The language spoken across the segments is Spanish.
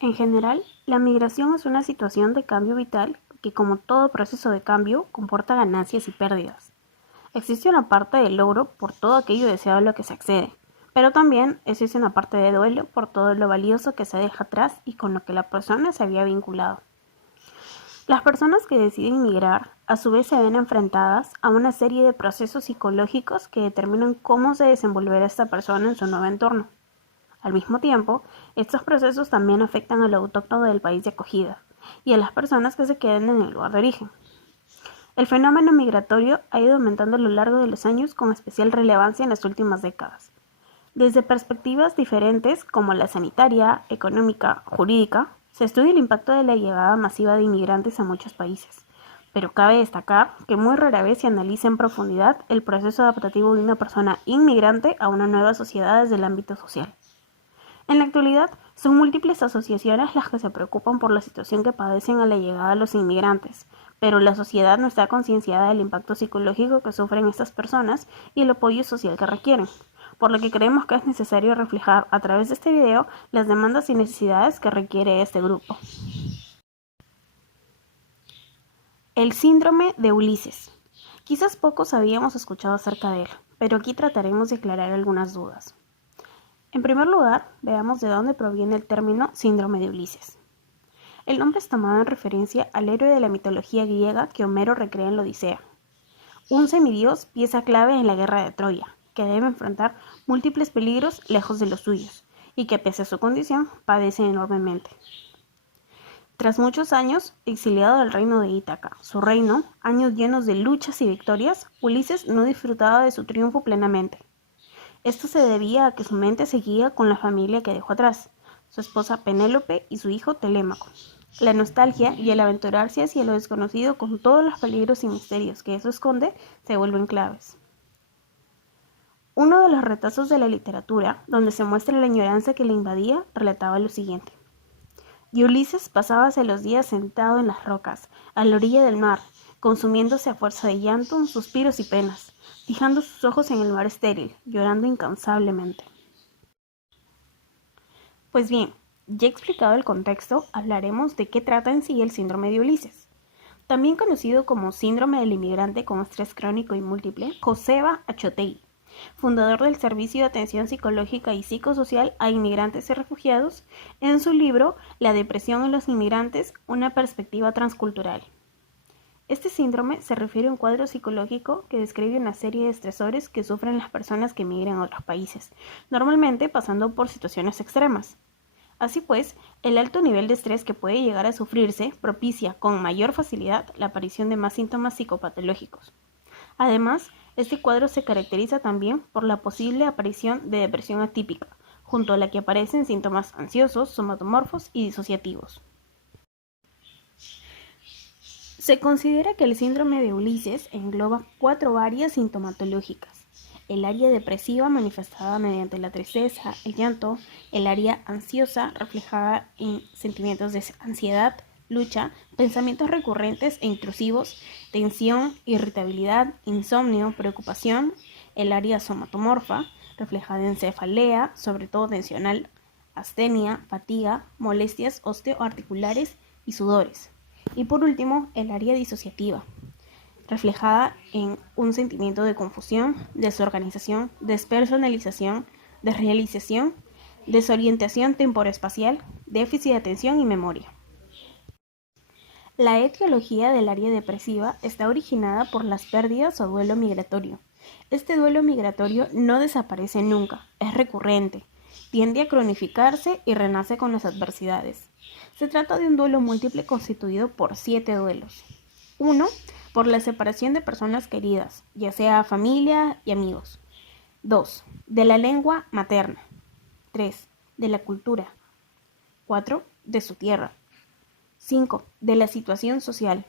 En general, la migración es una situación de cambio vital que, como todo proceso de cambio, comporta ganancias y pérdidas. Existe una parte de logro por todo aquello deseado a lo que se accede, pero también existe una parte de duelo por todo lo valioso que se deja atrás y con lo que la persona se había vinculado. Las personas que deciden migrar, a su vez, se ven enfrentadas a una serie de procesos psicológicos que determinan cómo se desenvolverá esta persona en su nuevo entorno. Al mismo tiempo, estos procesos también afectan al autóctono del país de acogida y a las personas que se quedan en el lugar de origen. El fenómeno migratorio ha ido aumentando a lo largo de los años con especial relevancia en las últimas décadas. Desde perspectivas diferentes como la sanitaria, económica, jurídica, se estudia el impacto de la llegada masiva de inmigrantes a muchos países, pero cabe destacar que muy rara vez se analiza en profundidad el proceso adaptativo de una persona inmigrante a una nueva sociedad desde el ámbito social. En la actualidad, son múltiples asociaciones las que se preocupan por la situación que padecen a la llegada de los inmigrantes, pero la sociedad no está concienciada del impacto psicológico que sufren estas personas y el apoyo social que requieren, por lo que creemos que es necesario reflejar a través de este video las demandas y necesidades que requiere este grupo. El síndrome de Ulises. Quizás pocos habíamos escuchado acerca de él, pero aquí trataremos de aclarar algunas dudas. En primer lugar, veamos de dónde proviene el término síndrome de Ulises. El nombre es tomado en referencia al héroe de la mitología griega que Homero recrea en la Odisea, un semidios pieza clave en la guerra de Troya, que debe enfrentar múltiples peligros lejos de los suyos, y que pese a su condición padece enormemente. Tras muchos años, exiliado del reino de Ítaca, su reino, años llenos de luchas y victorias, Ulises no disfrutaba de su triunfo plenamente. Esto se debía a que su mente seguía con la familia que dejó atrás, su esposa Penélope y su hijo Telémaco. La nostalgia y el aventurarse hacia lo desconocido con todos los peligros y misterios que eso esconde se vuelven claves. Uno de los retazos de la literatura, donde se muestra la añoranza que le invadía, relataba lo siguiente. Y Ulises pasábase los días sentado en las rocas, a la orilla del mar, consumiéndose a fuerza de llanto, suspiros y penas, fijando sus ojos en el mar estéril, llorando incansablemente. Pues bien, ya explicado el contexto, hablaremos de qué trata en sí el síndrome de Ulises. También conocido como síndrome del inmigrante con estrés crónico y múltiple, Joseba Achotei, fundador del Servicio de Atención Psicológica y Psicosocial a Inmigrantes y Refugiados, en su libro La depresión en los inmigrantes, una perspectiva transcultural. Este síndrome se refiere a un cuadro psicológico que describe una serie de estresores que sufren las personas que emigran a otros países, normalmente pasando por situaciones extremas. Así pues, el alto nivel de estrés que puede llegar a sufrirse propicia con mayor facilidad la aparición de más síntomas psicopatológicos. Además, este cuadro se caracteriza también por la posible aparición de depresión atípica, junto a la que aparecen síntomas ansiosos, somatomorfos y disociativos. Se considera que el síndrome de Ulises engloba 4 áreas sintomatológicas: el área depresiva manifestada mediante la tristeza, el llanto; el área ansiosa reflejada en sentimientos de ansiedad, lucha, pensamientos recurrentes e intrusivos, tensión, irritabilidad, insomnio, preocupación; el área somatomorfa reflejada en cefalea, sobre todo tensional, astenia, fatiga, molestias osteoarticulares y sudores; y por último, el área disociativa, reflejada en un sentimiento de confusión, desorganización, despersonalización, desrealización, desorientación temporoespacial, déficit de atención y memoria. La etiología del área depresiva está originada por las pérdidas o duelo migratorio. Este duelo migratorio no desaparece nunca, es recurrente, tiende a cronificarse y renace con las adversidades. Se trata de un duelo múltiple constituido por 7 duelos. 1. Por la separación de personas queridas, ya sea familia y amigos. 2. De la lengua materna. 3. De la cultura. 4. De su tierra. 5. De la situación social.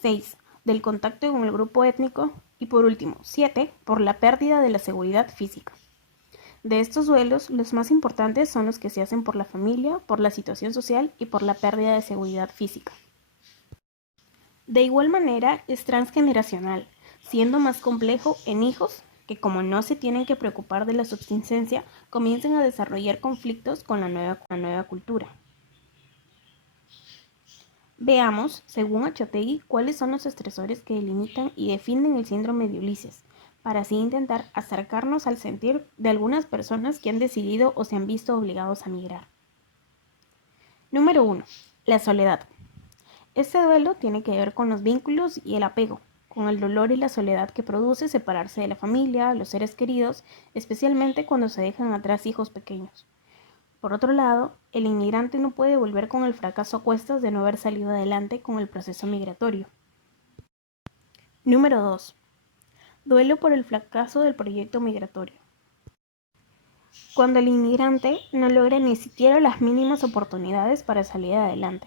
6. Del contacto con el grupo étnico. Y por último, 7. Por la pérdida de la seguridad física. De estos duelos, los más importantes son los que se hacen por la familia, por la situación social y por la pérdida de seguridad física. De igual manera, es transgeneracional, siendo más complejo en hijos que, como no se tienen que preocupar de la subsistencia, comienzan a desarrollar conflictos con la nueva cultura. Veamos, según Achotegui, cuáles son los estresores que delimitan y definen el síndrome de Ulises, para así intentar acercarnos al sentir de algunas personas que han decidido o se han visto obligados a migrar. Número 1. La soledad. Este duelo tiene que ver con los vínculos y el apego, con el dolor y la soledad que produce separarse de la familia, los seres queridos, especialmente cuando se dejan atrás hijos pequeños. Por otro lado, el inmigrante no puede volver con el fracaso a cuestas de no haber salido adelante con el proceso migratorio. Número 2. Duelo por el fracaso del proyecto migratorio. Cuando el inmigrante no logra ni siquiera las mínimas oportunidades para salir adelante.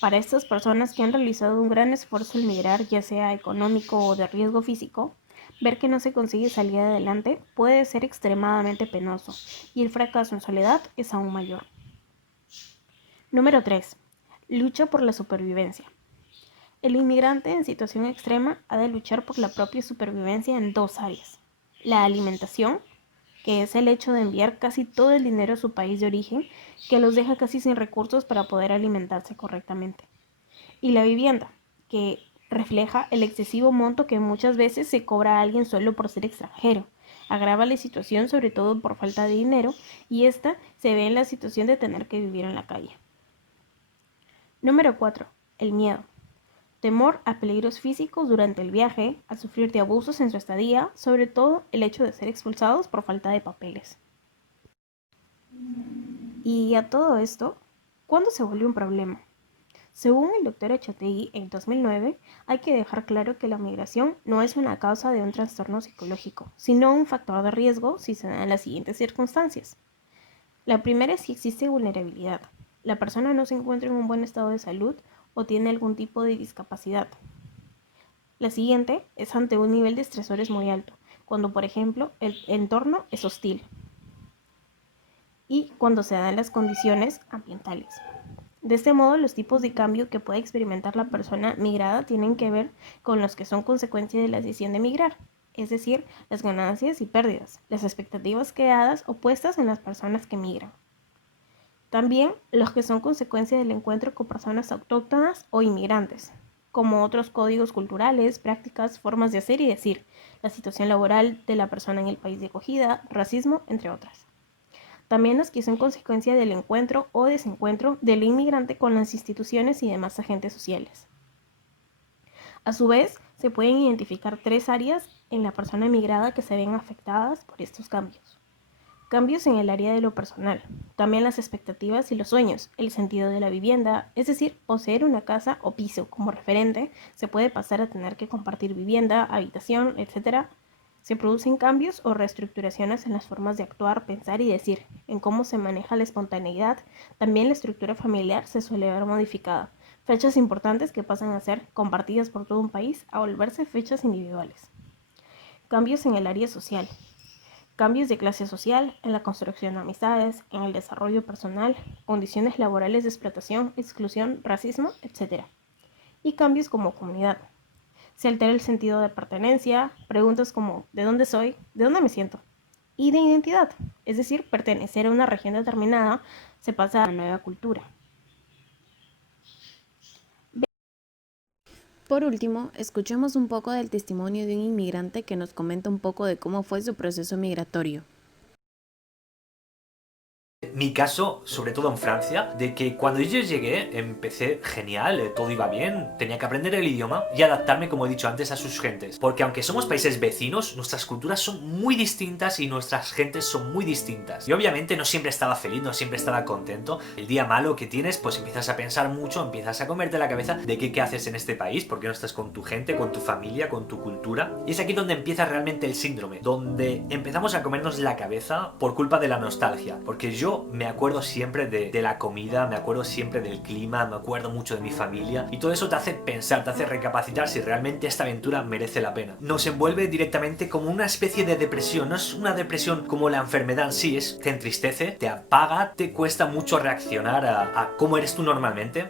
Para estas personas que han realizado un gran esfuerzo al migrar, ya sea económico o de riesgo físico, ver que no se consigue salir adelante puede ser extremadamente penoso y el fracaso en soledad es aún mayor. Número 3. Lucha por la supervivencia. El inmigrante en situación extrema ha de luchar por la propia supervivencia en dos áreas. La alimentación, que es el hecho de enviar casi todo el dinero a su país de origen, que los deja casi sin recursos para poder alimentarse correctamente. Y la vivienda, que refleja el excesivo monto que muchas veces se cobra a alguien solo por ser extranjero. Agrava la situación sobre todo por falta de dinero y esta se ve en la situación de tener que vivir en la calle. Número 4. El miedo. Temor a peligros físicos durante el viaje, a sufrir de abusos en su estadía, sobre todo el hecho de ser expulsados por falta de papeles. Y a todo esto, ¿cuándo se vuelve un problema? Según el Dr. Achotegui en 2009, hay que dejar claro que la migración no es una causa de un trastorno psicológico, sino un factor de riesgo si se dan las siguientes circunstancias. La primera es si existe vulnerabilidad. La persona no se encuentra en un buen estado de salud o tiene algún tipo de discapacidad. La siguiente es ante un nivel de estresores muy alto, cuando por ejemplo el entorno es hostil y cuando se dan las condiciones ambientales. De este modo, los tipos de cambio que puede experimentar la persona migrada tienen que ver con los que son consecuencia de la decisión de migrar, es decir, las ganancias y pérdidas, las expectativas creadas o puestas en las personas que migran. También los que son consecuencia del encuentro con personas autóctonas o inmigrantes, como otros códigos culturales, prácticas, formas de hacer y decir, la situación laboral de la persona en el país de acogida, racismo, entre otras. También los que son consecuencia del encuentro o desencuentro del inmigrante con las instituciones y demás agentes sociales. A su vez, se pueden identificar tres áreas en la persona migrada que se ven afectadas por estos cambios. Cambios en el área de lo personal, cambian las expectativas y los sueños, el sentido de la vivienda, es decir, poseer una casa o piso como referente, se puede pasar a tener que compartir vivienda, habitación, etc. Se producen cambios o reestructuraciones en las formas de actuar, pensar y decir, en cómo se maneja la espontaneidad, también la estructura familiar se suele ver modificada, fechas importantes que pasan a ser compartidas por todo un país a volverse fechas individuales. Cambios en el área social. Cambios de clase social, en la construcción de amistades, en el desarrollo personal, condiciones laborales de explotación, exclusión, racismo, etc. Y cambios como comunidad. Se altera el sentido de pertenencia, preguntas como ¿de dónde soy? ¿De dónde me siento? Y de identidad, es decir, pertenecer a una región determinada se pasa a una nueva cultura. Por último, escuchemos un poco del testimonio de un inmigrante que nos comenta un poco de cómo fue su proceso migratorio. Mi caso, sobre todo en Francia, de que cuando yo llegué empecé genial, todo iba bien, tenía que aprender el idioma y adaptarme, como he dicho antes, a sus gentes. Porque aunque somos países vecinos, nuestras culturas son muy distintas y nuestras gentes son muy distintas. Y obviamente no siempre estaba feliz, no siempre estaba contento. El día malo que tienes, pues empiezas a pensar mucho, empiezas a comerte la cabeza de qué haces en este país, por qué no estás con tu gente, con tu familia, con tu cultura. Y es aquí donde empieza realmente el síndrome, donde empezamos a comernos la cabeza por culpa de la nostalgia. Porque yo me acuerdo siempre de la comida, me acuerdo siempre del clima, me acuerdo mucho de mi familia y todo eso te hace pensar, te hace recapacitar si realmente esta aventura merece la pena. Nos envuelve directamente como una especie de depresión, no es una depresión como la enfermedad en sí, te entristece, te apaga, te cuesta mucho reaccionar a cómo eres tú normalmente.